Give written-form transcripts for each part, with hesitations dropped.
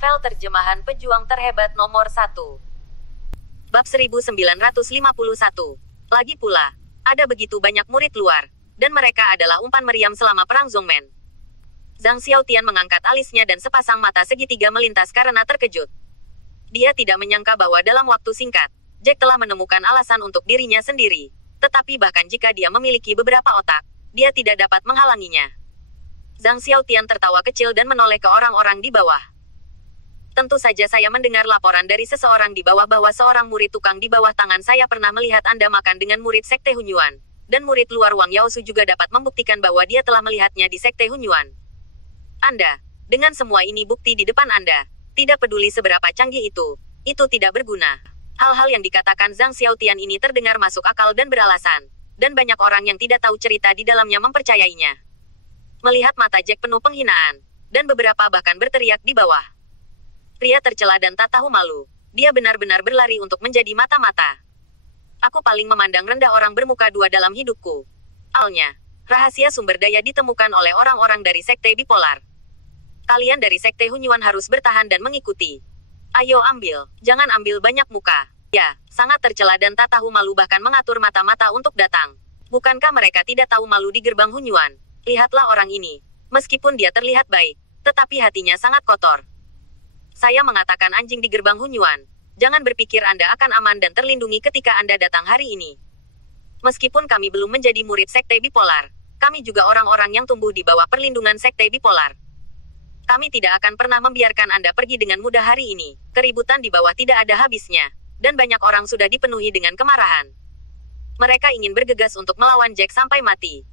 Novel terjemahan pejuang terhebat nomor 1. Bab 1951. Lagi pula, ada begitu banyak murid luar, dan mereka adalah umpan meriam selama perang Zongmen. Zhang Xiaotian mengangkat alisnya dan sepasang mata segitiga melintas karena terkejut. Dia tidak menyangka bahwa dalam waktu singkat, Jack telah menemukan alasan untuk dirinya sendiri. Tetapi bahkan jika dia memiliki beberapa otak, dia tidak dapat menghalanginya. Zhang Xiaotian tertawa kecil dan menoleh ke orang-orang di bawah. Tentu saja saya mendengar laporan dari seseorang di bawah bahwa seorang murid tukang di bawah tangan saya pernah melihat Anda makan dengan murid Sekte Hunyuan. Dan murid luar Wang Yaosu juga dapat membuktikan bahwa dia telah melihatnya di Sekte Hunyuan. Anda, dengan semua ini bukti di depan Anda, tidak peduli seberapa canggih itu tidak berguna. Hal-hal yang dikatakan Zhang Xiaotian ini terdengar masuk akal dan beralasan. Dan banyak orang yang tidak tahu cerita di dalamnya mempercayainya. Melihat mata Jack penuh penghinaan, dan beberapa bahkan berteriak di bawah. Pria tercela dan tak tahu malu. Dia benar-benar berlari untuk menjadi mata-mata. Aku paling memandang rendah orang bermuka dua dalam hidupku. Alnya, rahasia sumber daya ditemukan oleh orang-orang dari Sekte Bipolar. Kalian dari Sekte Hunyuan harus bertahan dan mengikuti. Ayo ambil, jangan ambil banyak muka. Ya, sangat tercela dan tak tahu malu bahkan mengatur mata-mata untuk datang. Bukankah mereka tidak tahu malu di gerbang Hunyuan? Lihatlah orang ini. Meskipun dia terlihat baik, tetapi hatinya sangat kotor. Saya mengatakan anjing di gerbang Hunyuan. Jangan berpikir Anda akan aman dan terlindungi ketika Anda datang hari ini. Meskipun kami belum menjadi murid Sekte Bipolar, kami juga orang-orang yang tumbuh di bawah perlindungan Sekte Bipolar. Kami tidak akan pernah membiarkan Anda pergi dengan mudah hari ini. Keributan di bawah tidak ada habisnya, dan banyak orang sudah dipenuhi dengan kemarahan. Mereka ingin bergegas untuk melawan Jack sampai mati.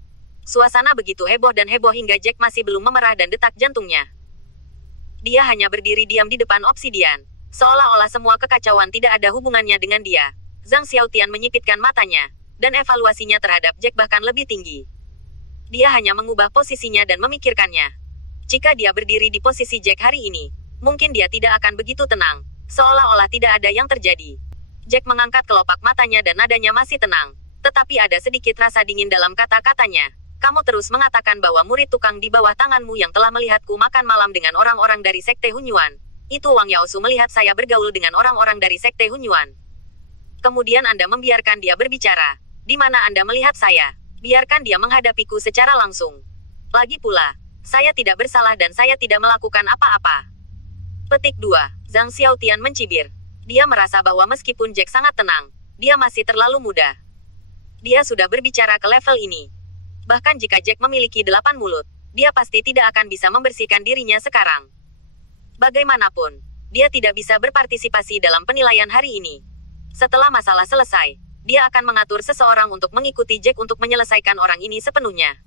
Suasana begitu heboh dan heboh hingga Jack masih belum memerah dan detak jantungnya. Dia hanya berdiri diam di depan obsidian. Seolah-olah semua kekacauan tidak ada hubungannya dengan dia. Zhang Xiaotian menyipitkan matanya, dan evaluasinya terhadap Jack bahkan lebih tinggi. Dia hanya mengubah posisinya dan memikirkannya. Jika dia berdiri di posisi Jack hari ini, mungkin dia tidak akan begitu tenang. Seolah-olah tidak ada yang terjadi. Jack mengangkat kelopak matanya dan nadanya masih tenang. Tetapi ada sedikit rasa dingin dalam kata-katanya. Kamu terus mengatakan bahwa murid tukang di bawah tanganmu yang telah melihatku makan malam dengan orang-orang dari Sekte Hunyuan. Itu Wang Yaosu melihat saya bergaul dengan orang-orang dari Sekte Hunyuan. Kemudian Anda membiarkan dia berbicara. Di mana Anda melihat saya? Biarkan dia menghadapiku secara langsung. Lagi pula, saya tidak bersalah dan saya tidak melakukan apa-apa. Petik 2. Zhang Xiaotian mencibir. Dia merasa bahwa meskipun Jack sangat tenang, dia masih terlalu muda. Dia sudah berbicara ke level ini. Bahkan jika Jack memiliki 8 mulut, dia pasti tidak akan bisa membersihkan dirinya sekarang. Bagaimanapun, dia tidak bisa berpartisipasi dalam penilaian hari ini. Setelah masalah selesai, dia akan mengatur seseorang untuk mengikuti Jack untuk menyelesaikan orang ini sepenuhnya.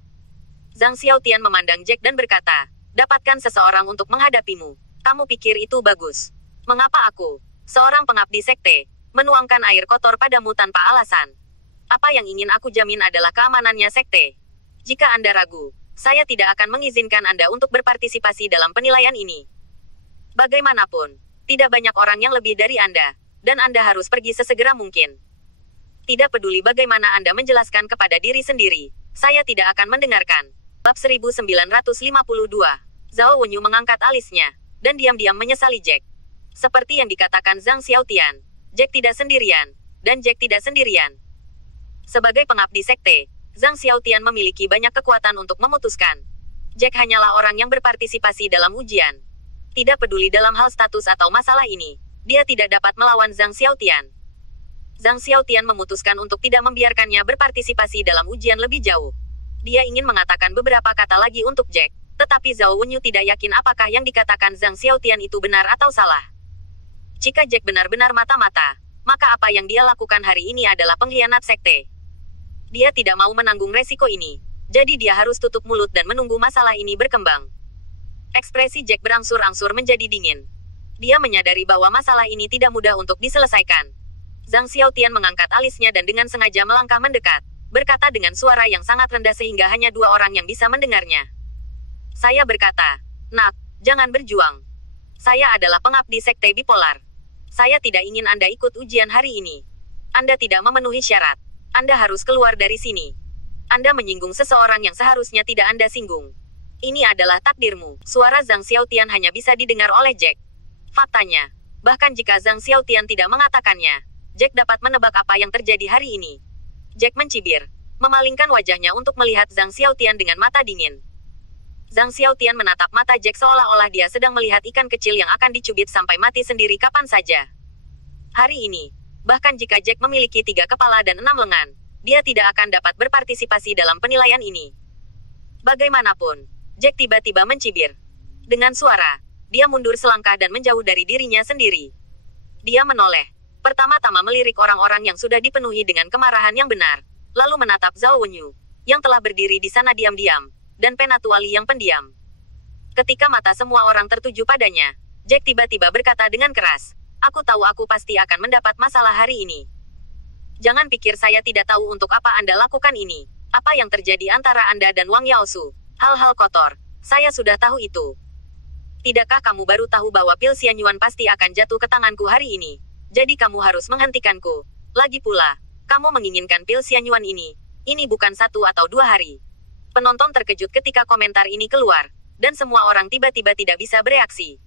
Zhang Xiaotian memandang Jack dan berkata, dapatkan seseorang untuk menghadapimu. Kamu pikir itu bagus? Mengapa aku, seorang pengabdi sekte, menuangkan air kotor padamu tanpa alasan? Apa yang ingin aku jamin adalah keamanannya sekte. Jika Anda ragu, saya tidak akan mengizinkan Anda untuk berpartisipasi dalam penilaian ini. Bagaimanapun, tidak banyak orang yang lebih dari Anda, dan Anda harus pergi sesegera mungkin. Tidak peduli bagaimana Anda menjelaskan kepada diri sendiri, saya tidak akan mendengarkan. Bab 1952. Zhao Wenyu mengangkat alisnya, dan diam-diam menyesali Jack. Seperti yang dikatakan Zhang Xiaotian, Jack tidak sendirian, dan Jack tidak sendirian. Sebagai pengabdi sekte, Zhang Xiaotian memiliki banyak kekuatan untuk memutuskan. Jack hanyalah orang yang berpartisipasi dalam ujian. Tidak peduli dalam hal status atau masalah ini, dia tidak dapat melawan Zhang Xiaotian. Zhang Xiaotian memutuskan untuk tidak membiarkannya berpartisipasi dalam ujian lebih jauh. Dia ingin mengatakan beberapa kata lagi untuk Jack, tetapi Zhao Wenyu tidak yakin apakah yang dikatakan Zhang Xiaotian itu benar atau salah. Jika Jack benar-benar mata-mata, maka apa yang dia lakukan hari ini adalah pengkhianat sekte. Dia tidak mau menanggung resiko ini, jadi dia harus tutup mulut dan menunggu masalah ini berkembang. Ekspresi Jack berangsur-angsur menjadi dingin. Dia menyadari bahwa masalah ini tidak mudah untuk diselesaikan. Zhang Xiaotian mengangkat alisnya dan dengan sengaja melangkah mendekat, berkata dengan suara yang sangat rendah sehingga hanya 2 orang yang bisa mendengarnya. Saya berkata, Nak, jangan berjuang. Saya adalah pengabdi sekte bipolar. Saya tidak ingin Anda ikut ujian hari ini. Anda tidak memenuhi syarat. Anda harus keluar dari sini. Anda menyinggung seseorang yang seharusnya tidak Anda singgung. Ini adalah takdirmu. Suara Zhang Xiaotian hanya bisa didengar oleh Jack. Faktanya, bahkan jika Zhang Xiaotian tidak mengatakannya, Jack dapat menebak apa yang terjadi hari ini. Jack mencibir, memalingkan wajahnya untuk melihat Zhang Xiaotian dengan mata dingin. Zhang Xiaotian menatap mata Jack seolah-olah dia sedang melihat ikan kecil yang akan dicubit sampai mati sendiri kapan saja. Hari ini, bahkan jika Jack memiliki 3 kepala dan 6 lengan, dia tidak akan dapat berpartisipasi dalam penilaian ini. Bagaimanapun, Jack tiba-tiba mencibir. Dengan suara, dia mundur selangkah dan menjauh dari dirinya sendiri. Dia menoleh, pertama-tama melirik orang-orang yang sudah dipenuhi dengan kemarahan yang benar, lalu menatap Zhao Wenyu, yang telah berdiri di sana diam-diam, dan Penatuali yang pendiam. Ketika mata semua orang tertuju padanya, Jack tiba-tiba berkata dengan keras, "Aku tahu aku pasti akan mendapat masalah hari ini. Jangan pikir saya tidak tahu untuk apa Anda lakukan ini. Apa yang terjadi antara Anda dan Wang Yaosu? Hal-hal kotor. Saya sudah tahu itu. Tidakkah kamu baru tahu bahwa pil Xianyuan pasti akan jatuh ke tanganku hari ini? Jadi kamu harus menghentikanku. Lagi pula, kamu menginginkan pil Xianyuan ini. Ini bukan 1 atau 2 hari." Penonton terkejut ketika komentar ini keluar, dan semua orang tiba-tiba tidak bisa bereaksi.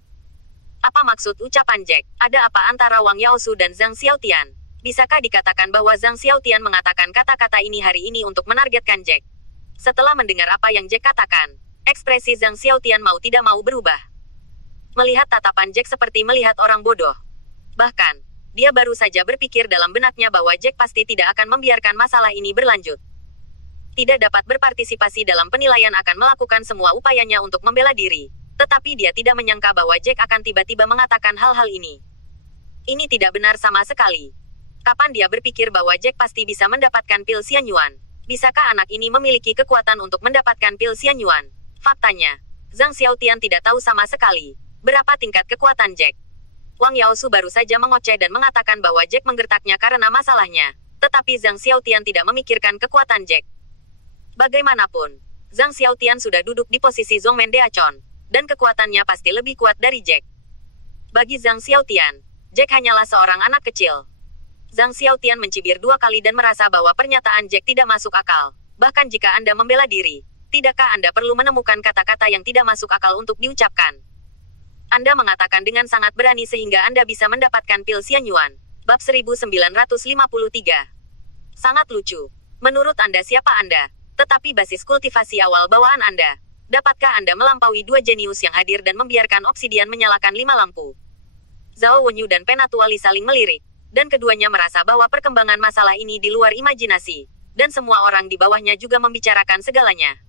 Apa maksud ucapan Jack? Ada apa antara Wang Yaosu dan Zhang Xiaotian? Bisakah dikatakan bahwa Zhang Xiaotian mengatakan kata-kata ini hari ini untuk menargetkan Jack? Setelah mendengar apa yang Jack katakan, ekspresi Zhang Xiaotian mau tidak mau berubah. Melihat tatapan Jack seperti melihat orang bodoh. Bahkan, dia baru saja berpikir dalam benaknya bahwa Jack pasti tidak akan membiarkan masalah ini berlanjut. Tidak dapat berpartisipasi dalam penilaian akan melakukan semua upayanya untuk membela diri. Tetapi dia tidak menyangka bahwa Jack akan tiba-tiba mengatakan hal-hal ini. Ini tidak benar sama sekali. Kapan dia berpikir bahwa Jack pasti bisa mendapatkan pil Xianyuan? Bisakah anak ini memiliki kekuatan untuk mendapatkan pil Xianyuan? Faktanya, Zhang Xiaotian tidak tahu sama sekali berapa tingkat kekuatan Jack. Wang Yaosu baru saja mengoceh dan mengatakan bahwa Jack menggertaknya karena masalahnya. Tetapi Zhang Xiaotian tidak memikirkan kekuatan Jack. Bagaimanapun, Zhang Xiaotian sudah duduk di posisi Zhongmen Deachon, dan kekuatannya pasti lebih kuat dari Jack. Bagi Zhang Xiaotian, Jack hanyalah seorang anak kecil. Zhang Xiaotian mencibir 2 kali dan merasa bahwa pernyataan Jack tidak masuk akal. Bahkan jika Anda membela diri, tidakkah Anda perlu menemukan kata-kata yang tidak masuk akal untuk diucapkan? Anda mengatakan dengan sangat berani sehingga Anda bisa mendapatkan pil Xianyuan. Bab 1953. Sangat lucu. Menurut Anda siapa Anda? Tetapi basis kultivasi awal bawaan Anda. Dapatkah Anda melampaui 2 jenius yang hadir dan membiarkan obsidian menyalakan 5 lampu? Zhao Wenyu dan Penatuali saling melirik, dan keduanya merasa bahwa perkembangan masalah ini di luar imajinasi, dan semua orang di bawahnya juga membicarakan segalanya.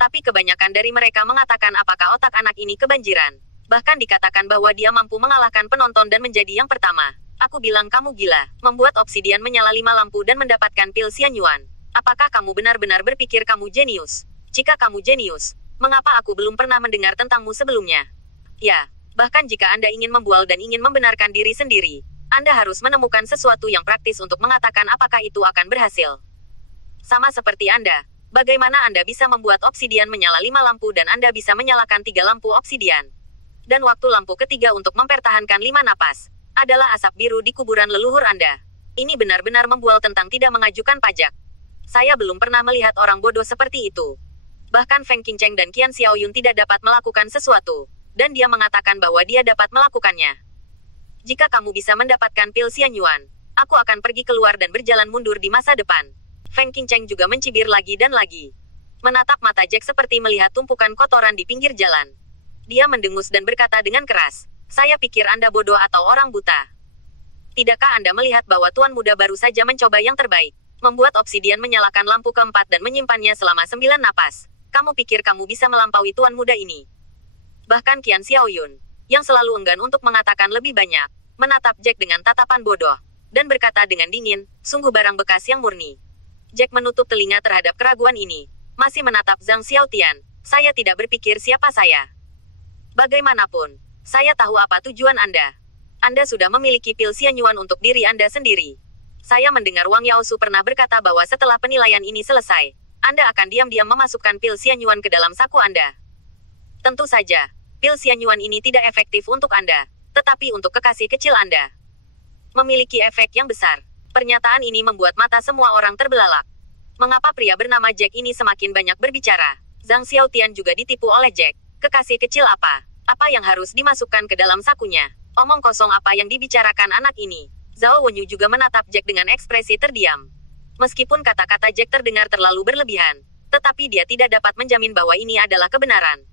Tapi kebanyakan dari mereka mengatakan apakah otak anak ini kebanjiran. Bahkan dikatakan bahwa dia mampu mengalahkan penonton dan menjadi yang pertama. Aku bilang kamu gila, membuat obsidian menyala 5 lampu dan mendapatkan pil Xianyuan. Apakah kamu benar-benar berpikir kamu jenius? Jika kamu jenius, mengapa aku belum pernah mendengar tentangmu sebelumnya? Ya, bahkan jika Anda ingin membual dan ingin membenarkan diri sendiri, Anda harus menemukan sesuatu yang praktis untuk mengatakan apakah itu akan berhasil. Sama seperti Anda, bagaimana Anda bisa membuat obsidian menyala 5 lampu dan Anda bisa menyalakan 3 lampu obsidian? Dan waktu lampu ketiga untuk mempertahankan 5 napas, adalah asap biru di kuburan leluhur Anda. Ini benar-benar membual tentang tidak mengajukan pajak. Saya belum pernah melihat orang bodoh seperti itu. Bahkan Feng Qingcheng dan Qian Xiaoyun tidak dapat melakukan sesuatu, dan dia mengatakan bahwa dia dapat melakukannya. Jika kamu bisa mendapatkan pil Xianyuan, aku akan pergi keluar dan berjalan mundur di masa depan. Feng Qingcheng juga mencibir lagi dan lagi. Menatap mata Jack seperti melihat tumpukan kotoran di pinggir jalan. Dia mendengus dan berkata dengan keras, "Saya pikir Anda bodoh atau orang buta. Tidakkah Anda melihat bahwa Tuan Muda baru saja mencoba yang terbaik? Membuat obsidian menyalakan lampu keempat dan menyimpannya selama 9 napas. Kamu pikir kamu bisa melampaui Tuan Muda ini?" Bahkan Qian Xiaoyun, yang selalu enggan untuk mengatakan lebih banyak, menatap Jack dengan tatapan bodoh, dan berkata dengan dingin, "Sungguh barang bekas yang murni." Jack menutup telinga terhadap keraguan ini, masih menatap Zhang Xiaotian. "Saya tidak berpikir siapa saya. Bagaimanapun, saya tahu apa tujuan Anda. Anda sudah memiliki pil Xianyuan untuk diri Anda sendiri. Saya mendengar Wang Yaosu pernah berkata bahwa setelah penilaian ini selesai, Anda akan diam-diam memasukkan pil Xianyuan ke dalam saku Anda. Tentu saja, pil Xianyuan ini tidak efektif untuk Anda, tetapi untuk kekasih kecil Anda memiliki efek yang besar." Pernyataan ini membuat mata semua orang terbelalak. Mengapa pria bernama Jack ini semakin banyak berbicara? Zhang Xiaotian juga ditipu oleh Jack. Kekasih kecil apa? Apa yang harus dimasukkan ke dalam sakunya? Omong kosong apa yang dibicarakan anak ini? Zhao Wenyu juga menatap Jack dengan ekspresi terdiam. Meskipun kata-kata Jack terdengar terlalu berlebihan, tetapi dia tidak dapat menjamin bahwa ini adalah kebenaran.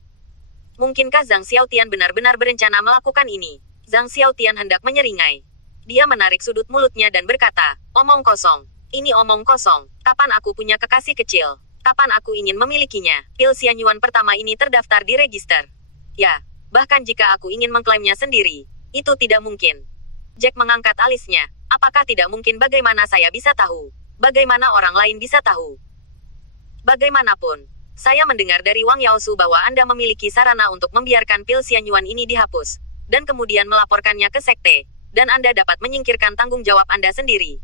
Mungkinkah Zhang Xiaotian benar-benar berencana melakukan ini? Zhang Xiaotian hendak menyeringai. Dia menarik sudut mulutnya dan berkata, omong kosong. Ini omong kosong. Kapan aku punya kekasih kecil? Kapan aku ingin memilikinya? Pil Xianyuan pertama ini terdaftar di register. Ya, bahkan jika aku ingin mengklaimnya sendiri, itu tidak mungkin. Jack mengangkat alisnya. Apakah tidak mungkin? Bagaimana saya bisa tahu? Bagaimana orang lain bisa tahu? Bagaimanapun, saya mendengar dari Wang Yaosu bahwa Anda memiliki sarana untuk membiarkan pil Xianyuan ini dihapus, dan kemudian melaporkannya ke sekte, dan Anda dapat menyingkirkan tanggung jawab Anda sendiri.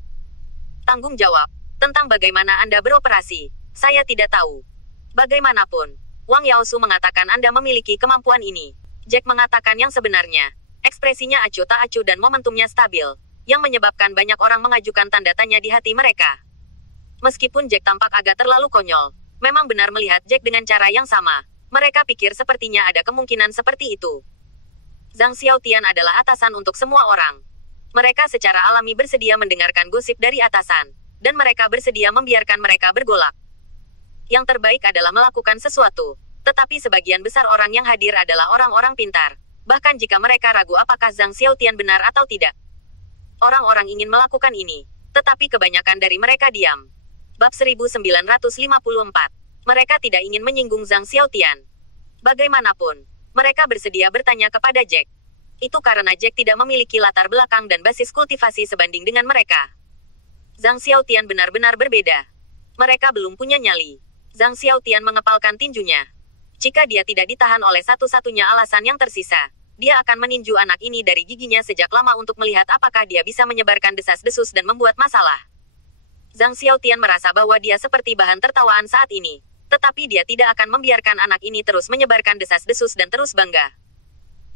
Tanggung jawab? Tentang bagaimana Anda beroperasi, saya tidak tahu. Bagaimanapun, Wang Yaosu mengatakan Anda memiliki kemampuan ini. Jack mengatakan yang sebenarnya. Ekspresinya acuh tak acuh dan momentumnya stabil, yang menyebabkan banyak orang mengajukan tanda tanya di hati mereka. Meskipun Jack tampak agak terlalu konyol, memang benar melihat Jack dengan cara yang sama. Mereka pikir sepertinya ada kemungkinan seperti itu. Zhang Xiaotian adalah atasan untuk semua orang. Mereka secara alami bersedia mendengarkan gosip dari atasan, dan mereka bersedia membiarkan mereka bergolak. Yang terbaik adalah melakukan sesuatu, tetapi sebagian besar orang yang hadir adalah orang-orang pintar, bahkan jika mereka ragu apakah Zhang Xiaotian benar atau tidak. Orang-orang ingin melakukan ini, tetapi kebanyakan dari mereka diam. Bab 1954. Mereka tidak ingin menyinggung Zhang Xiaotian. Bagaimanapun, mereka bersedia bertanya kepada Jack. Itu karena Jack tidak memiliki latar belakang dan basis kultivasi sebanding dengan mereka. Zhang Xiaotian benar-benar berbeda. Mereka belum punya nyali. Zhang Xiaotian mengepalkan tinjunya. Jika dia tidak ditahan oleh satu-satunya alasan yang tersisa, dia akan meninju anak ini dari giginya sejak lama untuk melihat apakah dia bisa menyebarkan desas-desus dan membuat masalah. Zhang Xiaotian merasa bahwa dia seperti bahan tertawaan saat ini, tetapi dia tidak akan membiarkan anak ini terus menyebarkan desas-desus dan terus bangga.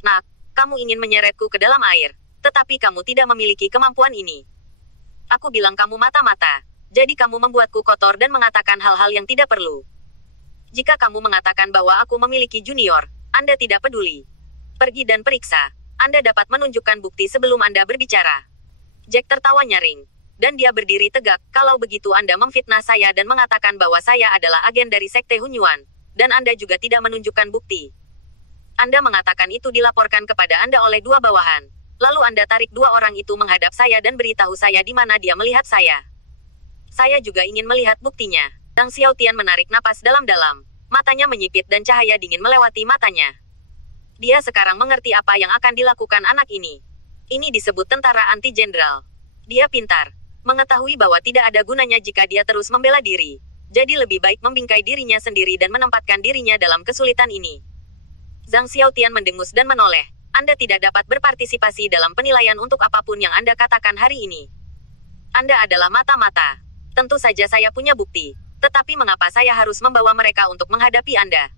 Nak, kamu ingin menyeretku ke dalam air, tetapi kamu tidak memiliki kemampuan ini. Aku bilang kamu mata-mata, jadi kamu membuatku kotor dan mengatakan hal-hal yang tidak perlu. Jika kamu mengatakan bahwa aku memiliki junior, Anda tidak peduli. Pergi dan periksa. Anda dapat menunjukkan bukti sebelum Anda berbicara. Jack tertawa nyaring. Dan dia berdiri tegak. Kalau begitu Anda memfitnah saya dan mengatakan bahwa saya adalah agen dari Sekte Hunyuan. Dan Anda juga tidak menunjukkan bukti. Anda mengatakan itu dilaporkan kepada Anda oleh dua bawahan. Lalu Anda tarik dua orang itu menghadap saya dan beritahu saya di mana dia melihat saya. Saya juga ingin melihat buktinya. Zhang Xiaotian menarik napas dalam-dalam. Matanya menyipit dan cahaya dingin melewati matanya. Dia sekarang mengerti apa yang akan dilakukan anak ini. Ini disebut tentara anti-jenderal. Dia pintar. Mengetahui bahwa tidak ada gunanya jika dia terus membela diri. Jadi lebih baik membingkai dirinya sendiri dan menempatkan dirinya dalam kesulitan ini. Zhang Xiaotian mendengus dan menoleh. Anda tidak dapat berpartisipasi dalam penilaian untuk apapun yang Anda katakan hari ini. Anda adalah mata-mata. Tentu saja saya punya bukti. Tetapi mengapa saya harus membawa mereka untuk menghadapi Anda?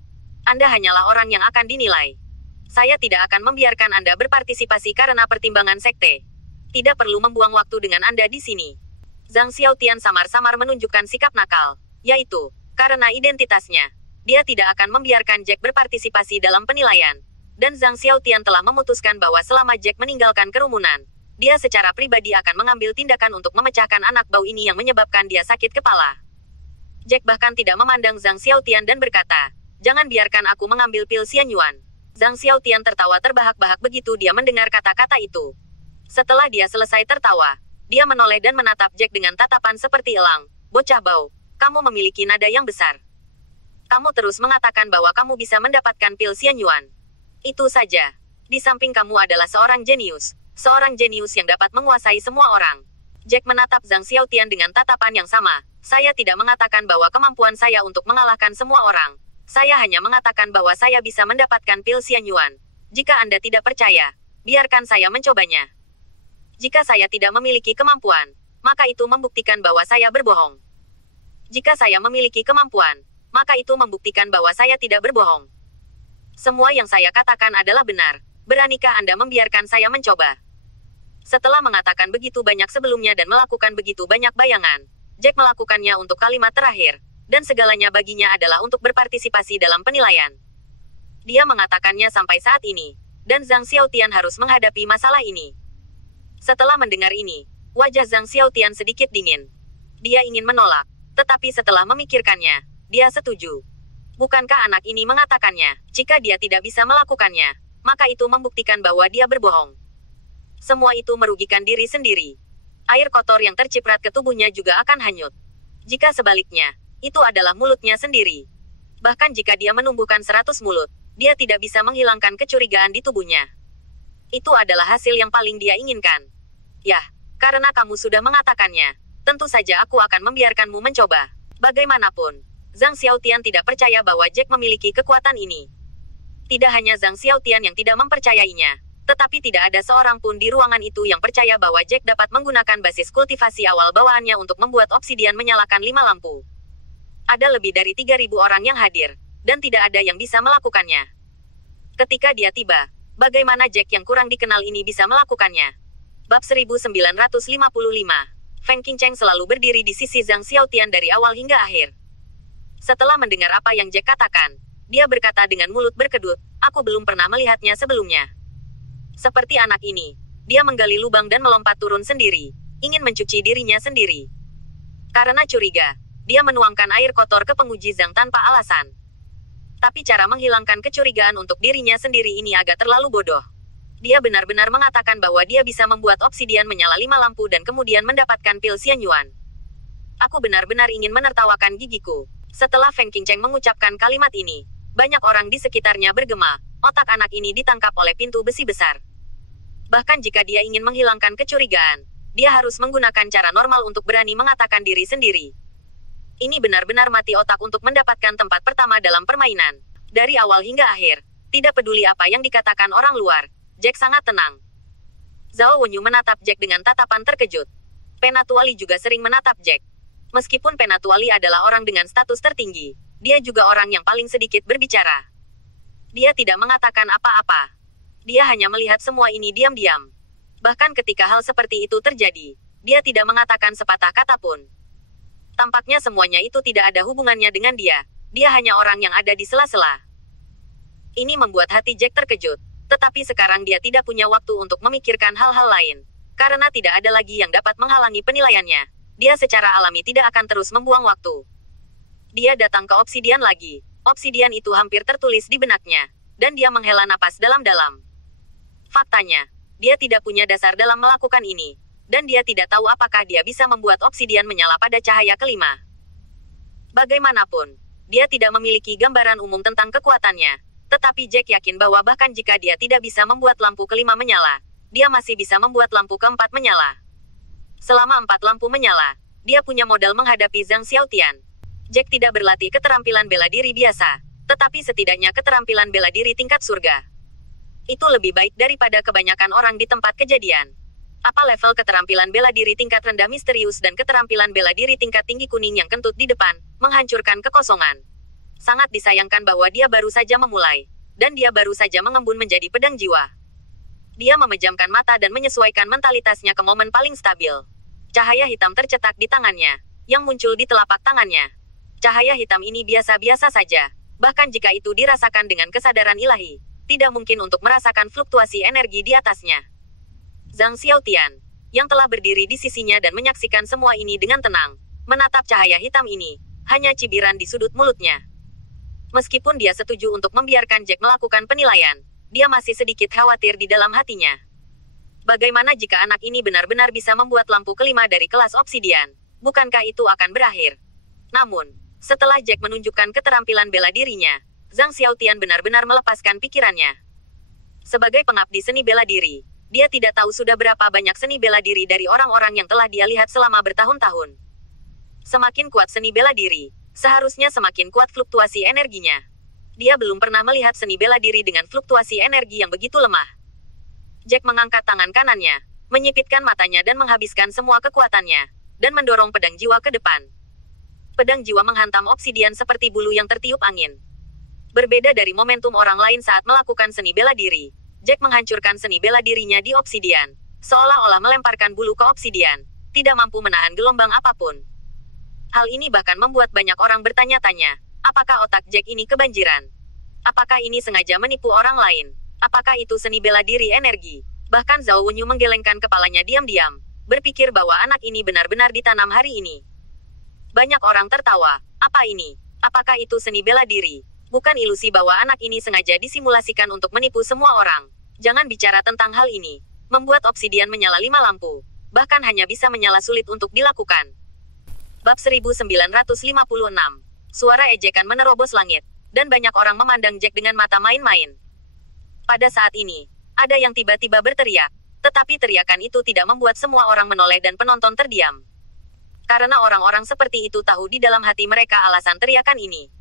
Anda hanyalah orang yang akan dinilai. Saya tidak akan membiarkan Anda berpartisipasi karena pertimbangan sekte. Tidak perlu membuang waktu dengan Anda di sini. Zhang Xiaotian samar-samar menunjukkan sikap nakal, yaitu, karena identitasnya. Dia tidak akan membiarkan Jack berpartisipasi dalam penilaian. Dan Zhang Xiaotian telah memutuskan bahwa selama Jack meninggalkan kerumunan, dia secara pribadi akan mengambil tindakan untuk memecahkan anak bau ini yang menyebabkan dia sakit kepala. Jack bahkan tidak memandang Zhang Xiaotian dan berkata, jangan biarkan aku mengambil pil Xianyuan. Zhang Xiaotian tertawa terbahak-bahak begitu dia mendengar kata-kata itu. Setelah dia selesai tertawa, dia menoleh dan menatap Jack dengan tatapan seperti elang. Bocah bau, kamu memiliki nada yang besar. Kamu terus mengatakan bahwa kamu bisa mendapatkan pil Xianyuan. Itu saja. Di samping kamu adalah seorang jenius. Seorang jenius yang dapat menguasai semua orang. Jack menatap Zhang Xiaotian dengan tatapan yang sama. Saya tidak mengatakan bahwa kemampuan saya untuk mengalahkan semua orang. Saya hanya mengatakan bahwa saya bisa mendapatkan pil Xianyuan. Jika Anda tidak percaya, biarkan saya mencobanya. Jika saya tidak memiliki kemampuan, maka itu membuktikan bahwa saya berbohong. Jika saya memiliki kemampuan, maka itu membuktikan bahwa saya tidak berbohong. Semua yang saya katakan adalah benar. Beranikah Anda membiarkan saya mencoba? Setelah mengatakan begitu banyak sebelumnya dan melakukan begitu banyak bayangan, Jack melakukannya untuk kalimat terakhir, dan segalanya baginya adalah untuk berpartisipasi dalam penilaian. Dia mengatakannya sampai saat ini, dan Zhang Xiaotian harus menghadapi masalah ini. Setelah mendengar ini, wajah Zhang Xiaotian sedikit dingin. Dia ingin menolak, tetapi setelah memikirkannya, dia setuju. Bukankah anak ini mengatakannya, jika dia tidak bisa melakukannya, maka itu membuktikan bahwa dia berbohong. Semua itu merugikan diri sendiri. Air kotor yang terciprat ke tubuhnya juga akan hanyut. Jika sebaliknya, itu adalah mulutnya sendiri. Bahkan jika dia menumbuhkan 100 mulut, dia tidak bisa menghilangkan kecurigaan di tubuhnya. Itu adalah hasil yang paling dia inginkan. Yah, karena kamu sudah mengatakannya, tentu saja aku akan membiarkanmu mencoba. Bagaimanapun, Zhang Xiaotian tidak percaya bahwa Jack memiliki kekuatan ini. Tidak hanya Zhang Xiaotian yang tidak mempercayainya, tetapi tidak ada seorang pun di ruangan itu yang percaya bahwa Jack dapat menggunakan basis kultivasi awal bawaannya untuk membuat obsidian menyalakan 5 lampu. Ada lebih dari 3.000 orang yang hadir, dan tidak ada yang bisa melakukannya. Ketika dia tiba, bagaimana Jack yang kurang dikenal ini bisa melakukannya? Bab 1955. Feng Qingcheng selalu berdiri di sisi Zhang Xiaotian dari awal hingga akhir. Setelah mendengar apa yang Jack katakan, dia berkata dengan mulut berkedut, aku belum pernah melihatnya sebelumnya. Seperti anak ini, dia menggali lubang dan melompat turun sendiri, ingin mencuci dirinya sendiri. Karena curiga, dia menuangkan air kotor ke penguji Zhang tanpa alasan. Tapi cara menghilangkan kecurigaan untuk dirinya sendiri ini agak terlalu bodoh. Dia benar-benar mengatakan bahwa dia bisa membuat obsidian menyala 5 lampu dan kemudian mendapatkan pil Xianyuan. Aku benar-benar ingin menertawakan gigiku. Setelah Feng Qingcheng mengucapkan kalimat ini, banyak orang di sekitarnya bergema, otak anak ini ditangkap oleh pintu besi besar. Bahkan jika dia ingin menghilangkan kecurigaan, dia harus menggunakan cara normal untuk berani mengatakan diri sendiri. Ini benar-benar mati otak untuk mendapatkan tempat pertama dalam permainan. Dari awal hingga akhir, tidak peduli apa yang dikatakan orang luar, Jack sangat tenang. Zhao Wenyu menatap Jack dengan tatapan terkejut. Penatuali juga sering menatap Jack. Meskipun Penatuali adalah orang dengan status tertinggi, dia juga orang yang paling sedikit berbicara. Dia tidak mengatakan apa-apa. Dia hanya melihat semua ini diam-diam. Bahkan ketika hal seperti itu terjadi, dia tidak mengatakan sepatah kata pun. Tampaknya semuanya itu tidak ada hubungannya dengan dia. Dia hanya orang yang ada di sela-sela. Ini membuat hati Jack terkejut. Tetapi sekarang dia tidak punya waktu untuk memikirkan hal-hal lain. Karena tidak ada lagi yang dapat menghalangi penilaiannya. Dia secara alami tidak akan terus membuang waktu. Dia datang ke obsidian lagi. Obsidian itu hampir tertulis di benaknya. Dan dia menghela napas dalam-dalam. Faktanya, dia tidak punya dasar dalam melakukan ini. Dan dia tidak tahu apakah dia bisa membuat obsidian menyala pada cahaya kelima. Bagaimanapun, dia tidak memiliki gambaran umum tentang kekuatannya. Tetapi Jack yakin bahwa bahkan jika dia tidak bisa membuat lampu kelima menyala, dia masih bisa membuat lampu keempat menyala. Selama 4 lampu menyala, dia punya modal menghadapi Zhang Xiaotian. Jack tidak berlatih keterampilan bela diri biasa, tetapi setidaknya keterampilan bela diri tingkat surga. Itu lebih baik daripada kebanyakan orang di tempat kejadian. Apa level keterampilan bela diri tingkat rendah misterius dan keterampilan bela diri tingkat tinggi kuning yang kentut di depan, menghancurkan kekosongan. Sangat disayangkan bahwa dia baru saja memulai, dan dia baru saja mengembun menjadi pedang jiwa. Dia memejamkan mata dan menyesuaikan mentalitasnya ke momen paling stabil. Cahaya hitam tercetak di tangannya, yang muncul di telapak tangannya. Cahaya hitam ini biasa-biasa saja, bahkan jika itu dirasakan dengan kesadaran ilahi, tidak mungkin untuk merasakan fluktuasi energi di atasnya. Zhang Xiaotian, yang telah berdiri di sisinya dan menyaksikan semua ini dengan tenang, menatap cahaya hitam ini, hanya cibiran di sudut mulutnya. Meskipun dia setuju untuk membiarkan Jack melakukan penilaian, dia masih sedikit khawatir di dalam hatinya. Bagaimana jika anak ini benar-benar bisa membuat lampu kelima dari kelas obsidian? Bukankah itu akan berakhir? Namun, setelah Jack menunjukkan keterampilan bela dirinya, Zhang Xiaotian benar-benar melepaskan pikirannya. Sebagai pengabdi seni bela diri, dia tidak tahu sudah berapa banyak seni bela diri dari orang-orang yang telah dia lihat selama bertahun-tahun. Semakin kuat seni bela diri, seharusnya semakin kuat fluktuasi energinya. Dia belum pernah melihat seni bela diri dengan fluktuasi energi yang begitu lemah. Jack mengangkat tangan kanannya, menyipitkan matanya dan menghabiskan semua kekuatannya, dan mendorong pedang jiwa ke depan. Pedang jiwa menghantam obsidian seperti bulu yang tertiup angin. Berbeda dari momentum orang lain saat melakukan seni bela diri, Jack menghancurkan seni bela dirinya di obsidian, seolah-olah melemparkan bulu ke obsidian, tidak mampu menahan gelombang apapun. Hal ini bahkan membuat banyak orang bertanya-tanya, apakah otak Jack ini kebanjiran? Apakah ini sengaja menipu orang lain? Apakah itu seni bela diri energi? Bahkan Zhao Wenyu menggelengkan kepalanya diam-diam, berpikir bahwa anak ini benar-benar ditanam hari ini. Banyak orang tertawa. Apa ini? Apakah itu seni bela diri? Bukan ilusi bahwa anak ini sengaja disimulasikan untuk menipu semua orang. Jangan bicara tentang hal ini. Membuat obsidian menyala 5 lampu. Bahkan hanya bisa menyala sulit untuk dilakukan. Bab 1956. Suara ejekan menerobos langit. Dan banyak orang memandang Jack dengan mata main-main. Pada saat ini, ada yang tiba-tiba berteriak. Tetapi teriakan itu tidak membuat semua orang menoleh dan penonton terdiam. Karena orang-orang seperti itu tahu di dalam hati mereka alasan teriakan ini.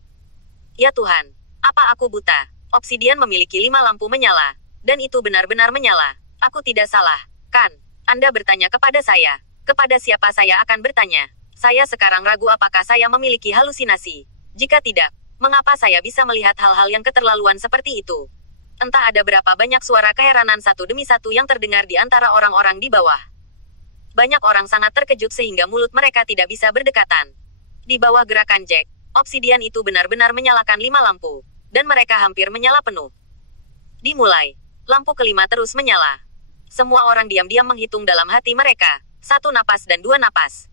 Ya Tuhan, apa aku buta? Obsidian memiliki 5 lampu menyala. Dan itu benar-benar menyala. Aku tidak salah, kan? Anda bertanya kepada saya. Kepada siapa saya akan bertanya? Saya sekarang ragu apakah saya memiliki halusinasi. Jika tidak, mengapa saya bisa melihat hal-hal yang keterlaluan seperti itu? Entah ada berapa banyak suara keheranan satu demi satu yang terdengar di antara orang-orang di bawah. Banyak orang sangat terkejut sehingga mulut mereka tidak bisa berdekatan. Di bawah gerakan Jack, obsidian itu benar-benar menyalakan 5 lampu. Dan mereka hampir menyala penuh. Dimulai. Lampu kelima terus menyala. Semua orang diam-diam menghitung dalam hati mereka. 1 napas dan 2 napas.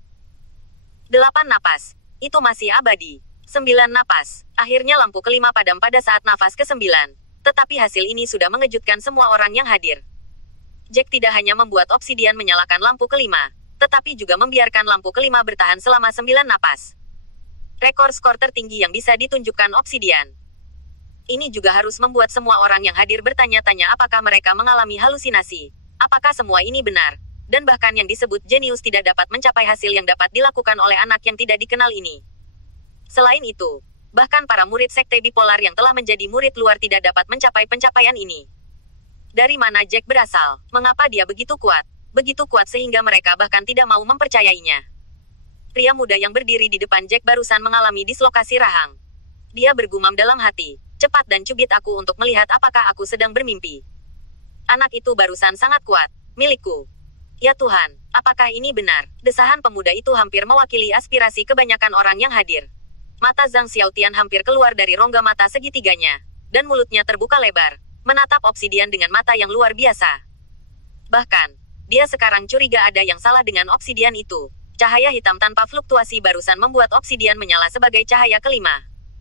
8 napas. Itu masih abadi. 9 napas. Akhirnya lampu kelima padam pada saat nafas ke-9. Tetapi hasil ini sudah mengejutkan semua orang yang hadir. Jack tidak hanya membuat obsidian menyalakan lampu kelima, tetapi juga membiarkan lampu kelima bertahan selama 9 napas. Rekor skor tertinggi yang bisa ditunjukkan obsidian. Ini juga harus membuat semua orang yang hadir bertanya-tanya apakah mereka mengalami halusinasi. Apakah semua ini benar? Dan bahkan yang disebut jenius tidak dapat mencapai hasil yang dapat dilakukan oleh anak yang tidak dikenal ini. Selain itu, bahkan para murid sekte bipolar yang telah menjadi murid luar tidak dapat mencapai pencapaian ini. Dari mana Jack berasal? Mengapa dia begitu kuat? Begitu kuat sehingga mereka bahkan tidak mau mempercayainya. Pria muda yang berdiri di depan Jack barusan mengalami dislokasi rahang. Dia bergumam dalam hati. Cepat dan cubit aku untuk melihat apakah aku sedang bermimpi. Anak itu barusan sangat kuat. Milikku. Ya Tuhan, apakah ini benar? Desahan pemuda itu hampir mewakili aspirasi kebanyakan orang yang hadir. Mata Zhang Xiaotian hampir keluar dari rongga mata segitiganya. Dan mulutnya terbuka lebar. Menatap obsidian dengan mata yang luar biasa. Bahkan, dia sekarang curiga ada yang salah dengan obsidian itu. Cahaya hitam tanpa fluktuasi barusan membuat obsidian menyala sebagai cahaya kelima.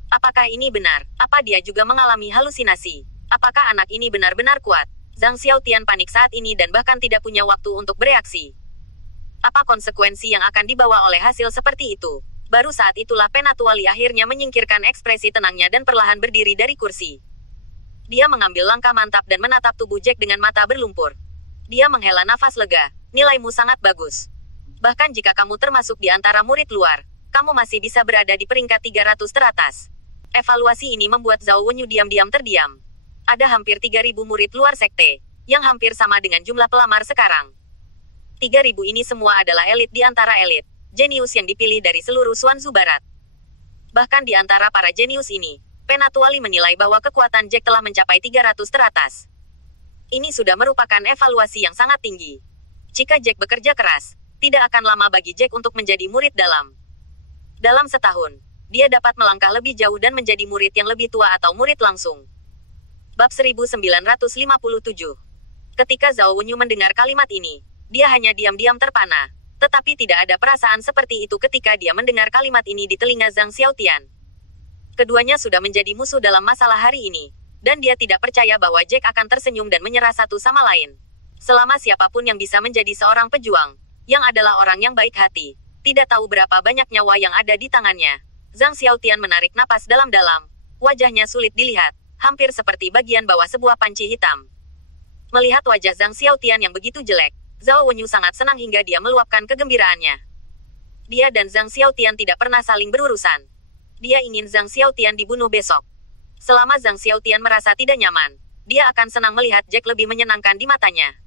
Apakah ini benar? Apa dia juga mengalami halusinasi? Apakah anak ini benar-benar kuat? Zhang Xiaotian panik saat ini dan bahkan tidak punya waktu untuk bereaksi. Apa konsekuensi yang akan dibawa oleh hasil seperti itu? Baru saat itulah Penatuali akhirnya menyingkirkan ekspresi tenangnya dan perlahan berdiri dari kursi. Dia mengambil langkah mantap dan menatap tubuh Jack dengan mata berlumpur. Dia menghela nafas lega. Nilaimu sangat bagus. Bahkan jika kamu termasuk di antara murid luar, kamu masih bisa berada di peringkat 300 teratas. Evaluasi ini membuat Zhao Wenyu diam-diam terdiam. Ada hampir 3.000 murid luar sekte, yang hampir sama dengan jumlah pelamar sekarang. 3.000 ini semua adalah elit di antara elit, jenius yang dipilih dari seluruh Xuanzu Barat. Bahkan di antara para jenius ini, Penatuali menilai bahwa kekuatan Jack telah mencapai 300 teratas. Ini sudah merupakan evaluasi yang sangat tinggi. Jika Jack bekerja keras, tidak akan lama bagi Jack untuk menjadi murid dalam. Dalam setahun, dia dapat melangkah lebih jauh dan menjadi murid yang lebih tua atau murid langsung. Bab 1957. Ketika Zhao Wenyu mendengar kalimat ini, dia hanya diam-diam terpana. Tetapi tidak ada perasaan seperti itu ketika dia mendengar kalimat ini di telinga Zhang Xiaotian. Keduanya sudah menjadi musuh dalam masalah hari ini. Dan dia tidak percaya bahwa Jack akan tersenyum dan menyerah satu sama lain. Selama siapapun yang bisa menjadi seorang pejuang, yang adalah orang yang baik hati, tidak tahu berapa banyak nyawa yang ada di tangannya. Zhang Xiaotian menarik napas dalam-dalam. Wajahnya sulit dilihat, hampir seperti bagian bawah sebuah panci hitam. Melihat wajah Zhang Xiaotian yang begitu jelek, Zhao Wenyu sangat senang hingga dia meluapkan kegembiraannya. Dia dan Zhang Xiaotian tidak pernah saling berurusan. Dia ingin Zhang Xiaotian dibunuh besok. Selama Zhang Xiaotian merasa tidak nyaman, dia akan senang melihat Jack lebih menyenangkan di matanya.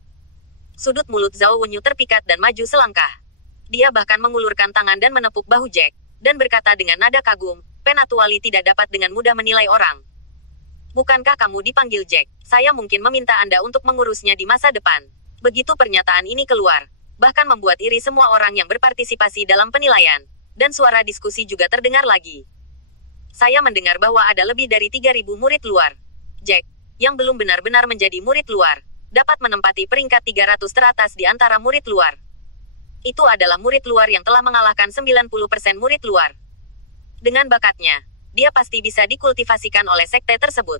Sudut mulut Zhao Wenyu terpikat dan maju selangkah. Dia bahkan mengulurkan tangan dan menepuk bahu Jack, dan berkata dengan nada kagum, Penatuali tidak dapat dengan mudah menilai orang. Bukankah kamu dipanggil Jack? Saya mungkin meminta Anda untuk mengurusnya di masa depan. Begitu pernyataan ini keluar, bahkan membuat iri semua orang yang berpartisipasi dalam penilaian, dan suara diskusi juga terdengar lagi. Saya mendengar bahwa ada lebih dari 3.000 murid luar. Jack, yang belum benar-benar menjadi murid luar, dapat menempati peringkat 300 teratas di antara murid luar. Itu adalah murid luar yang telah mengalahkan 90% murid luar. Dengan bakatnya, dia pasti bisa dikultivasikan oleh sekte tersebut.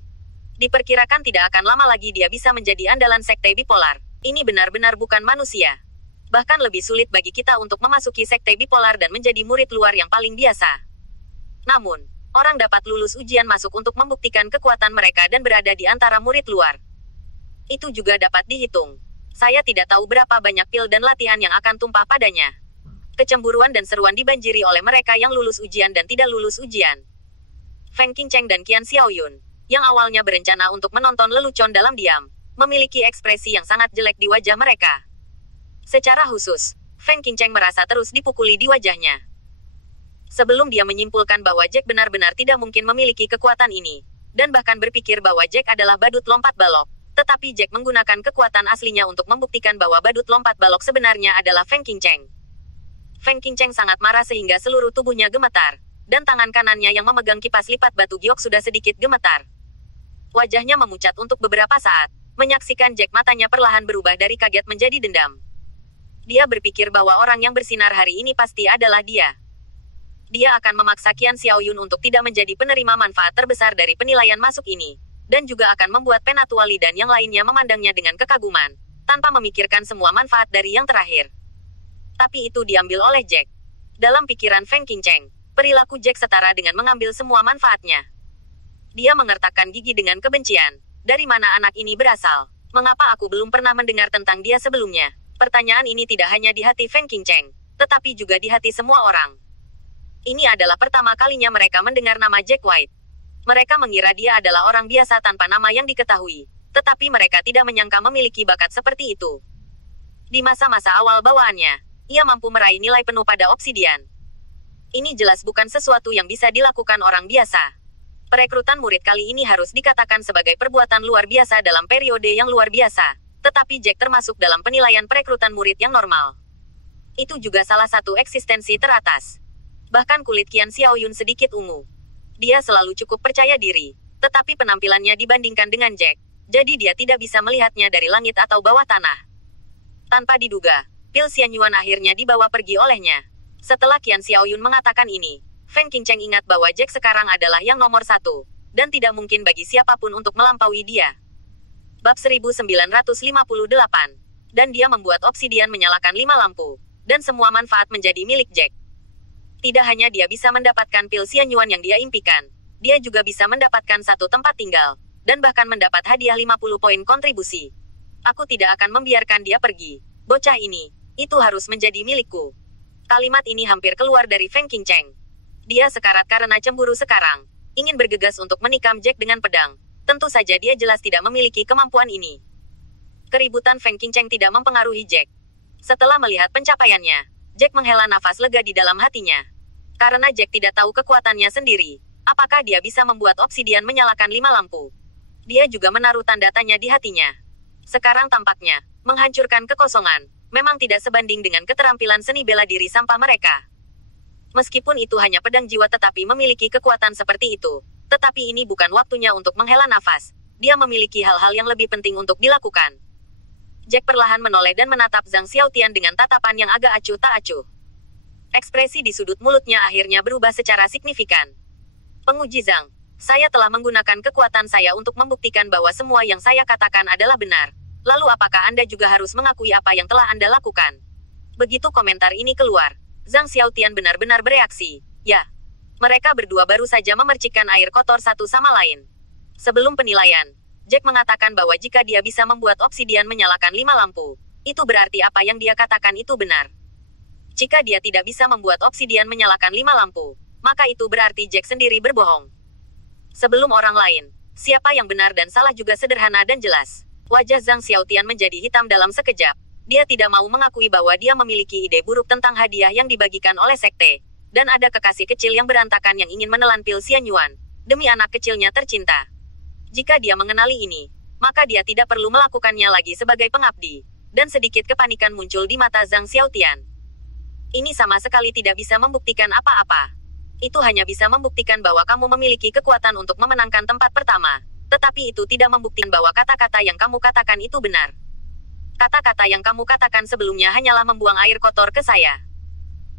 Diperkirakan tidak akan lama lagi dia bisa menjadi andalan sekte bipolar. Ini benar-benar bukan manusia. Bahkan lebih sulit bagi kita untuk memasuki sekte bipolar dan menjadi murid luar yang paling biasa. Namun, orang dapat lulus ujian masuk untuk membuktikan kekuatan mereka dan berada di antara murid luar. Itu juga dapat dihitung. Saya tidak tahu berapa banyak pil dan latihan yang akan tumpah padanya. Kecemburuan dan seruan dibanjiri oleh mereka yang lulus ujian dan tidak lulus ujian. Feng Qingcheng dan Qian Xiaoyun, yang awalnya berencana untuk menonton lelucon dalam diam, memiliki ekspresi yang sangat jelek di wajah mereka. Secara khusus, Feng Qingcheng merasa terus dipukuli di wajahnya. Sebelum dia menyimpulkan bahwa Jack benar-benar tidak mungkin memiliki kekuatan ini, dan bahkan berpikir bahwa Jack adalah badut lompat balok, tetapi Jack menggunakan kekuatan aslinya untuk membuktikan bahwa badut lompat balok sebenarnya adalah Feng Qingcheng. Feng Qingcheng sangat marah sehingga seluruh tubuhnya gemetar, dan tangan kanannya yang memegang kipas lipat batu giok sudah sedikit gemetar. Wajahnya memucat untuk beberapa saat, menyaksikan Jack matanya perlahan berubah dari kaget menjadi dendam. Dia berpikir bahwa orang yang bersinar hari ini pasti adalah dia. Dia akan memaksa Qian Xiaoyun untuk tidak menjadi penerima manfaat terbesar dari penilaian masuk ini, dan juga akan membuat Penatuali dan yang lainnya memandangnya dengan kekaguman, tanpa memikirkan semua manfaat dari yang terakhir. Tapi itu diambil oleh Jack. Dalam pikiran Feng Qingcheng, perilaku Jack setara dengan mengambil semua manfaatnya. Dia mengertakkan gigi dengan kebencian. Dari mana anak ini berasal? Mengapa aku belum pernah mendengar tentang dia sebelumnya? Pertanyaan ini tidak hanya di hati Feng Qingcheng, tetapi juga di hati semua orang. Ini adalah pertama kalinya mereka mendengar nama Jack White. Mereka mengira dia adalah orang biasa tanpa nama yang diketahui, tetapi mereka tidak menyangka memiliki bakat seperti itu. Di masa-masa awal bawaannya, ia mampu meraih nilai penuh pada obsidian. Ini jelas bukan sesuatu yang bisa dilakukan orang biasa. Perekrutan murid kali ini harus dikatakan sebagai perbuatan luar biasa dalam periode yang luar biasa, tetapi Jack termasuk dalam penilaian perekrutan murid yang normal. Itu juga salah satu eksistensi teratas. Bahkan kulit Qian Xiaoyun sedikit ungu. Dia selalu cukup percaya diri, tetapi penampilannya dibandingkan dengan Jack, jadi dia tidak bisa melihatnya dari langit atau bawah tanah. Tanpa diduga, pil Xianyuan akhirnya dibawa pergi olehnya. Setelah Qian Xiaoyun mengatakan ini, Feng Qingcheng ingat bahwa Jack sekarang adalah yang nomor 1, dan tidak mungkin bagi siapapun untuk melampaui dia. Bab 1958, dan dia membuat obsidian menyalakan 5 lampu, dan semua manfaat menjadi milik Jack. Tidak hanya dia bisa mendapatkan pil Xianyuan yang dia impikan, dia juga bisa mendapatkan satu tempat tinggal, dan bahkan mendapat hadiah 50 poin kontribusi. Aku tidak akan membiarkan dia pergi. Bocah ini, itu harus menjadi milikku. Kalimat ini hampir keluar dari Feng Qingcheng. Dia sekarat karena cemburu sekarang, ingin bergegas untuk menikam Jack dengan pedang. Tentu saja dia jelas tidak memiliki kemampuan ini. Keributan Feng Qingcheng tidak mempengaruhi Jack. Setelah melihat pencapaiannya, Jack menghela nafas lega di dalam hatinya. Karena Jack tidak tahu kekuatannya sendiri, apakah dia bisa membuat obsidian menyalakan 5 lampu. Dia juga menaruh tanda tanya di hatinya. Sekarang tampaknya, menghancurkan kekosongan, memang tidak sebanding dengan keterampilan seni bela diri sampah mereka. Meskipun itu hanya pedang jiwa tetapi memiliki kekuatan seperti itu, tetapi ini bukan waktunya untuk menghela nafas. Dia memiliki hal-hal yang lebih penting untuk dilakukan. Jack perlahan menoleh dan menatap Zhang Xiaotian dengan tatapan yang agak acuh tak acuh. Ekspresi di sudut mulutnya akhirnya berubah secara signifikan. Penguji Zhang, saya telah menggunakan kekuatan saya untuk membuktikan bahwa semua yang saya katakan adalah benar. Lalu apakah Anda juga harus mengakui apa yang telah Anda lakukan? Begitu komentar ini keluar, Zhang Xiaotian benar-benar bereaksi. Ya. Mereka berdua baru saja memercikkan air kotor satu sama lain. Sebelum penilaian, Jack mengatakan bahwa jika dia bisa membuat obsidian menyalakan 5 lampu, itu berarti apa yang dia katakan itu benar. Jika dia tidak bisa membuat obsidian menyalakan 5 lampu, maka itu berarti Jack sendiri berbohong. Sebelum orang lain, siapa yang benar dan salah juga sederhana dan jelas. Wajah Zhang Xiaotian menjadi hitam dalam sekejap. Dia tidak mau mengakui bahwa dia memiliki ide buruk tentang hadiah yang dibagikan oleh sekte. Dan ada kekasih kecil yang berantakan yang ingin menelan pil Xianyuan demi anak kecilnya tercinta. Jika dia mengenali ini, maka dia tidak perlu melakukannya lagi sebagai pengabdi. Dan sedikit kepanikan muncul di mata Zhang Xiaotian. Ini sama sekali tidak bisa membuktikan apa-apa. Itu hanya bisa membuktikan bahwa kamu memiliki kekuatan untuk memenangkan tempat pertama. Tetapi itu tidak membuktikan bahwa kata-kata yang kamu katakan itu benar. Kata-kata yang kamu katakan sebelumnya hanyalah membuang air kotor ke saya.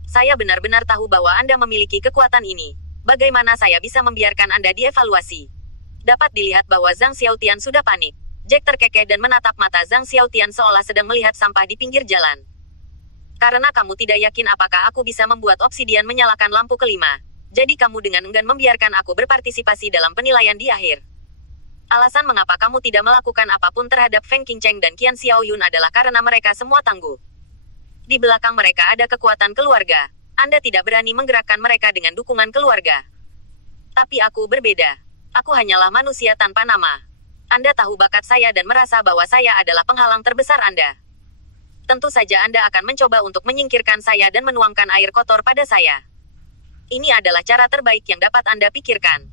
Saya benar-benar tahu bahwa Anda memiliki kekuatan ini. Bagaimana saya bisa membiarkan Anda dievaluasi? Dapat dilihat bahwa Zhang Xiaotian sudah panik. Jack terkekeh dan menatap mata Zhang Xiaotian seolah sedang melihat sampah di pinggir jalan. Karena kamu tidak yakin apakah aku bisa membuat obsidian menyalakan lampu kelima. Jadi kamu dengan enggan membiarkan aku berpartisipasi dalam penilaian di akhir. Alasan mengapa kamu tidak melakukan apapun terhadap Feng Qingcheng dan Qian Xiaoyun adalah karena mereka semua tangguh. Di belakang mereka ada kekuatan keluarga. Anda tidak berani menggerakkan mereka dengan dukungan keluarga. Tapi aku berbeda. Aku hanyalah manusia tanpa nama. Anda tahu bakat saya dan merasa bahwa saya adalah penghalang terbesar Anda. Tentu saja Anda akan mencoba untuk menyingkirkan saya dan menuangkan air kotor pada saya. Ini adalah cara terbaik yang dapat Anda pikirkan.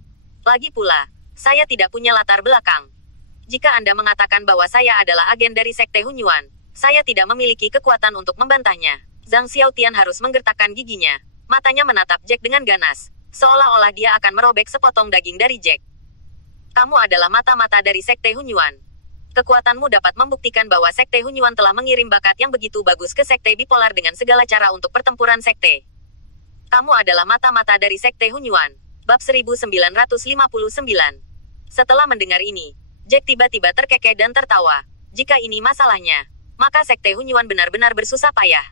Lagi pula, saya tidak punya latar belakang. Jika Anda mengatakan bahwa saya adalah agen dari Sekte Hunyuan, saya tidak memiliki kekuatan untuk membantahnya. Zhang Xiaotian harus menggertakkan giginya. Matanya menatap Jack dengan ganas, seolah-olah dia akan merobek sepotong daging dari Jack. Kamu adalah mata-mata dari Sekte Hunyuan. Kekuatanmu dapat membuktikan bahwa Sekte Hunyuan telah mengirim bakat yang begitu bagus ke Sekte Bipolar dengan segala cara untuk pertempuran sekte. Kamu adalah mata-mata dari Sekte Hunyuan. Bab 1959. Setelah mendengar ini, Jack tiba-tiba terkekeh dan tertawa. Jika ini masalahnya, maka Sekte Hunyuan benar-benar bersusah payah.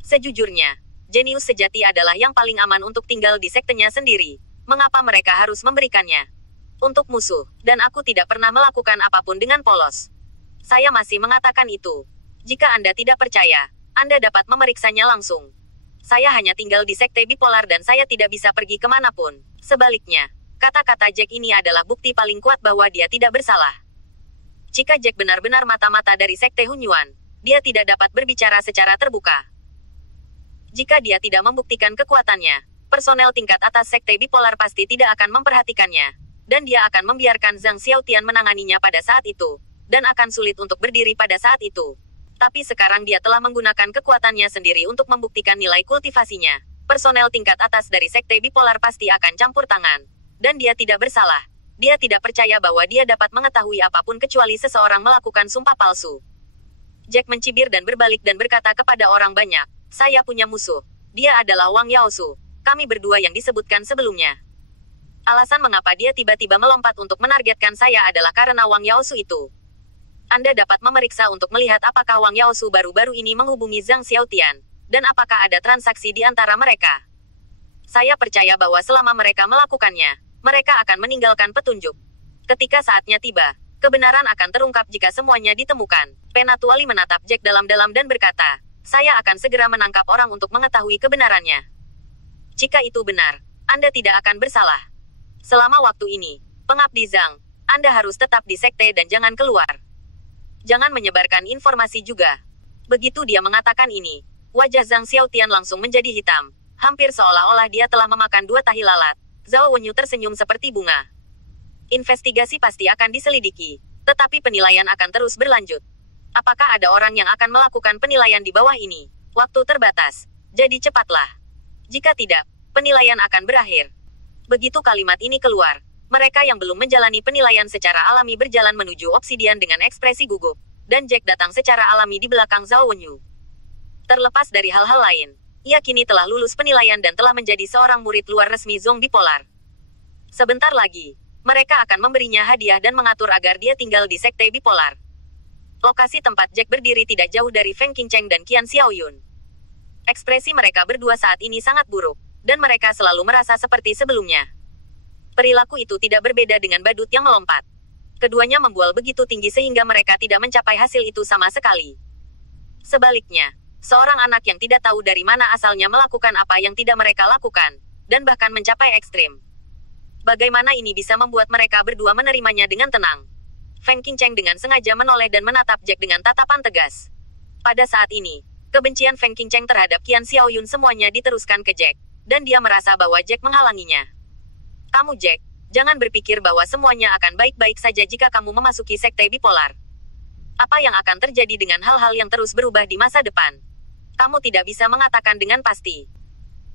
Sejujurnya, jenius sejati adalah yang paling aman untuk tinggal di sektenya sendiri. Mengapa mereka harus memberikannya untuk musuh, dan aku tidak pernah melakukan apapun dengan polos. Saya masih mengatakan itu. Jika Anda tidak percaya, Anda dapat memeriksanya langsung. Saya hanya tinggal di Sekte Bipolar dan saya tidak bisa pergi kemanapun. Sebaliknya, kata-kata Jack ini adalah bukti paling kuat bahwa dia tidak bersalah. Jika Jack benar-benar mata-mata dari Sekte Hunyuan, dia tidak dapat berbicara secara terbuka. Jika dia tidak membuktikan kekuatannya, personel tingkat atas Sekte Bipolar pasti tidak akan memperhatikannya. Dan dia akan membiarkan Zhang Xiaotian menanganinya pada saat itu, dan akan sulit untuk berdiri pada saat itu. Tapi sekarang dia telah menggunakan kekuatannya sendiri untuk membuktikan nilai kultivasinya. Personel tingkat atas dari Sekte Bipolar pasti akan campur tangan. Dan dia tidak bersalah. Dia tidak percaya bahwa dia dapat mengetahui apapun kecuali seseorang melakukan sumpah palsu. Jack mencibir dan berbalik dan berkata kepada orang banyak, "Saya punya musuh. Dia adalah Wang Yaosu. Kami berdua yang disebutkan sebelumnya." Alasan mengapa dia tiba-tiba melompat untuk menargetkan saya adalah karena Wang Yaosu itu. Anda dapat memeriksa untuk melihat apakah Wang Yaosu baru-baru ini menghubungi Zhang Xiaotian, dan apakah ada transaksi di antara mereka. Saya percaya bahwa selama mereka melakukannya, mereka akan meninggalkan petunjuk. Ketika saatnya tiba, kebenaran akan terungkap jika semuanya ditemukan. Penatuali menatap Jack dalam-dalam dan berkata, "Saya akan segera menangkap orang untuk mengetahui kebenarannya. Jika itu benar, Anda tidak akan bersalah. Selama waktu ini, pengabdi Zhang, Anda harus tetap di sekte dan jangan keluar. Jangan menyebarkan informasi juga." Begitu dia mengatakan ini, wajah Zhang Xiaotian langsung menjadi hitam. Hampir seolah-olah dia telah memakan 2 tahi lalat. Zhao Wenyu tersenyum seperti bunga. Investigasi pasti akan diselidiki, tetapi penilaian akan terus berlanjut. Apakah ada orang yang akan melakukan penilaian di bawah ini? Waktu terbatas, jadi cepatlah. Jika tidak, penilaian akan berakhir. Begitu kalimat ini keluar, mereka yang belum menjalani penilaian secara alami berjalan menuju obsidian dengan ekspresi gugup, dan Jack datang secara alami di belakang Zhao Wenyu. Terlepas dari hal-hal lain, ia kini telah lulus penilaian dan telah menjadi seorang murid luar resmi Zong Bipolar. Sebentar lagi, mereka akan memberinya hadiah dan mengatur agar dia tinggal di Sekte Bipolar. Lokasi tempat Jack berdiri tidak jauh dari Feng Qingcheng dan Qian Xiaoyun. Ekspresi mereka berdua saat ini sangat buruk, dan mereka selalu merasa seperti sebelumnya. Perilaku itu tidak berbeda dengan badut yang melompat. Keduanya membual begitu tinggi sehingga mereka tidak mencapai hasil itu sama sekali. Sebaliknya, seorang anak yang tidak tahu dari mana asalnya melakukan apa yang tidak mereka lakukan, dan bahkan mencapai ekstrim. Bagaimana ini bisa membuat mereka berdua menerimanya dengan tenang? Feng Qingcheng dengan sengaja menoleh dan menatap Jack dengan tatapan tegas. Pada saat ini, kebencian Feng Qingcheng terhadap Qian Xiaoyun semuanya diteruskan ke Jack, dan dia merasa bahwa Jack menghalanginya. "Kamu Jack, jangan berpikir bahwa semuanya akan baik-baik saja jika kamu memasuki Sekte Bipolar. Apa yang akan terjadi dengan hal-hal yang terus berubah di masa depan? Kamu tidak bisa mengatakan dengan pasti.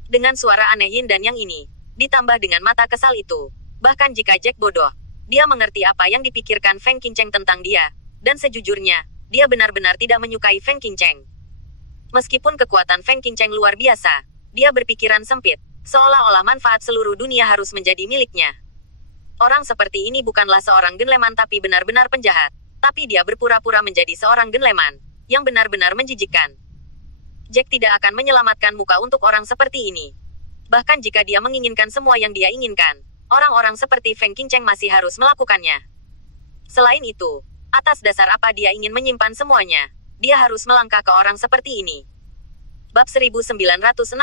Dengan suara aneh yin dan yang ini, ditambah dengan mata kesal itu. Bahkan jika Jack bodoh, dia mengerti apa yang dipikirkan Feng Qingcheng tentang dia. Dan sejujurnya, dia benar-benar tidak menyukai Feng Qingcheng. Meskipun kekuatan Feng Qingcheng luar biasa, dia berpikiran sempit, seolah-olah manfaat seluruh dunia harus menjadi miliknya. Orang seperti ini bukanlah seorang genleman tapi benar-benar penjahat. Tapi dia berpura-pura menjadi seorang genleman, yang benar-benar menjijikkan. Jack tidak akan menyelamatkan muka untuk orang seperti ini. Bahkan jika dia menginginkan semua yang dia inginkan, orang-orang seperti Feng Qingcheng masih harus melakukannya. Selain itu, atas dasar apa dia ingin menyimpan semuanya, dia harus melangkah ke orang seperti ini. Bab 1960.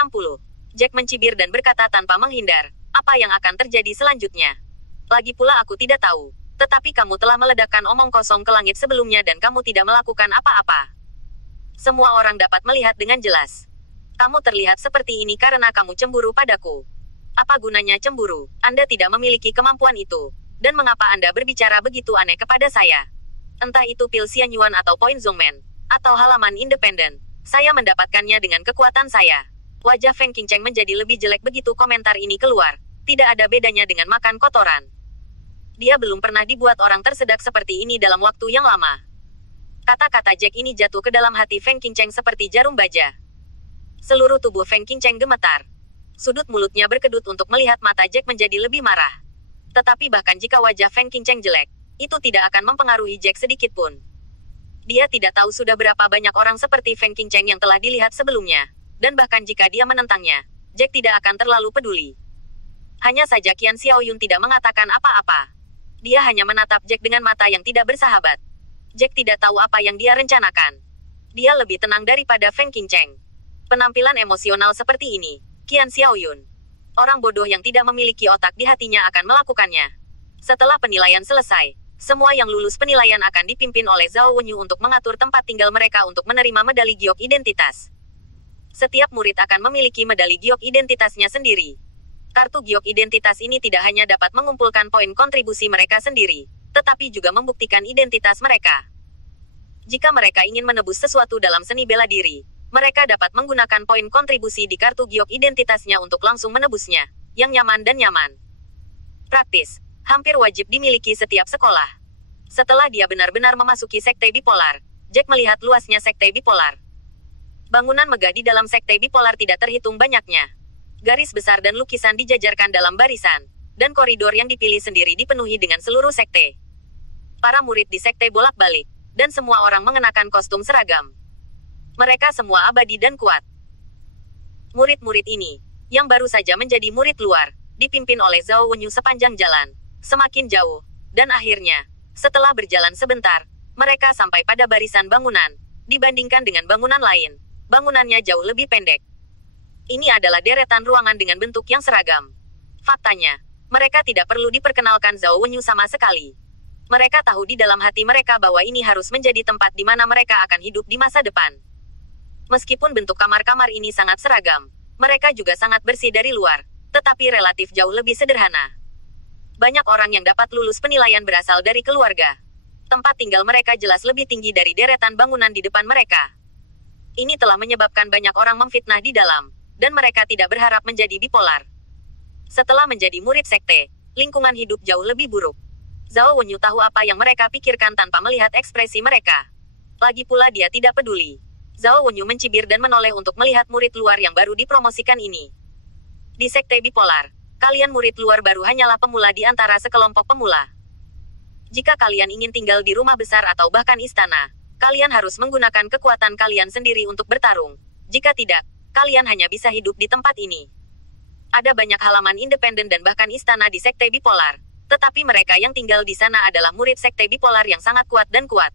Jack mencibir dan berkata tanpa menghindar, apa yang akan terjadi selanjutnya? Lagi pula aku tidak tahu. Tetapi kamu telah meledakkan omong kosong ke langit sebelumnya dan kamu tidak melakukan apa-apa. Semua orang dapat melihat dengan jelas. Kamu terlihat seperti ini karena kamu cemburu padaku. Apa gunanya cemburu? Anda tidak memiliki kemampuan itu. Dan mengapa Anda berbicara begitu aneh kepada saya? Entah itu pil Xianyuan atau poin Zongmen, atau halaman independen. Saya mendapatkannya dengan kekuatan saya. Wajah Feng Qingcheng menjadi lebih jelek begitu komentar ini keluar. Tidak ada bedanya dengan makan kotoran. Dia belum pernah dibuat orang tersedak seperti ini dalam waktu yang lama. Kata-kata Jack ini jatuh ke dalam hati Feng Qingcheng seperti jarum baja. Seluruh tubuh Feng Qingcheng gemetar. Sudut mulutnya berkedut untuk melihat mata Jack menjadi lebih marah. Tetapi bahkan jika wajah Feng Qingcheng jelek, itu tidak akan mempengaruhi Jack sedikit pun. Dia tidak tahu sudah berapa banyak orang seperti Feng Qingcheng yang telah dilihat sebelumnya. Dan bahkan jika dia menentangnya, Jack tidak akan terlalu peduli. Hanya saja Qian Xiaoyun tidak mengatakan apa-apa. Dia hanya menatap Jack dengan mata yang tidak bersahabat. Jack tidak tahu apa yang dia rencanakan. Dia lebih tenang daripada Feng Qingcheng. Penampilan emosional seperti ini, Qian Xiaoyun. Orang bodoh yang tidak memiliki otak di hatinya akan melakukannya. Setelah penilaian selesai, semua yang lulus penilaian akan dipimpin oleh Zhao Wenyu untuk mengatur tempat tinggal mereka untuk menerima medali giok identitas. Setiap murid akan memiliki medali giok identitasnya sendiri. Kartu giok identitas ini tidak hanya dapat mengumpulkan poin kontribusi mereka sendiri, tetapi juga membuktikan identitas mereka. Jika mereka ingin menebus sesuatu dalam seni bela diri, mereka dapat menggunakan poin kontribusi di kartu giok identitasnya untuk langsung menebusnya, yang nyaman dan nyaman. Praktis, hampir wajib dimiliki setiap sekolah. Setelah dia benar-benar memasuki sekte bipolar, Jack melihat luasnya sekte bipolar. Bangunan megah di dalam sekte bipolar tidak terhitung banyaknya. Garis besar dan lukisan dijajarkan dalam barisan, dan koridor yang dipilih sendiri dipenuhi dengan seluruh sekte. Para murid di sekte bolak-balik, dan semua orang mengenakan kostum seragam. Mereka semua abadi dan kuat. Murid-murid ini, yang baru saja menjadi murid luar, dipimpin oleh Zhao Wenyu sepanjang jalan, semakin jauh, dan akhirnya, setelah berjalan sebentar, mereka sampai pada barisan bangunan. Dibandingkan dengan bangunan lain, bangunannya jauh lebih pendek. Ini adalah deretan ruangan dengan bentuk yang seragam. Faktanya, mereka tidak perlu diperkenalkan Zhao Wenyu sama sekali. Mereka tahu di dalam hati mereka bahwa ini harus menjadi tempat di mana mereka akan hidup di masa depan. Meskipun bentuk kamar-kamar ini sangat seragam, mereka juga sangat bersih dari luar, tetapi relatif jauh lebih sederhana. Banyak orang yang dapat lulus penilaian berasal dari keluarga. Tempat tinggal mereka jelas lebih tinggi dari deretan bangunan di depan mereka. Ini telah menyebabkan banyak orang memfitnah di dalam. Dan mereka tidak berharap menjadi bipolar. Setelah menjadi murid sekte, lingkungan hidup jauh lebih buruk. Zhao Wenyu tahu apa yang mereka pikirkan tanpa melihat ekspresi mereka. Lagi pula dia tidak peduli. Zhao Wenyu mencibir dan menoleh untuk melihat murid luar yang baru dipromosikan ini. Di sekte bipolar, kalian murid luar baru hanyalah pemula di antara sekelompok pemula. Jika kalian ingin tinggal di rumah besar atau bahkan istana, kalian harus menggunakan kekuatan kalian sendiri untuk bertarung. Jika tidak, kalian hanya bisa hidup di tempat ini. Ada banyak halaman independen dan bahkan istana di sekte bipolar. Tetapi mereka yang tinggal di sana adalah murid sekte bipolar yang sangat kuat dan kuat.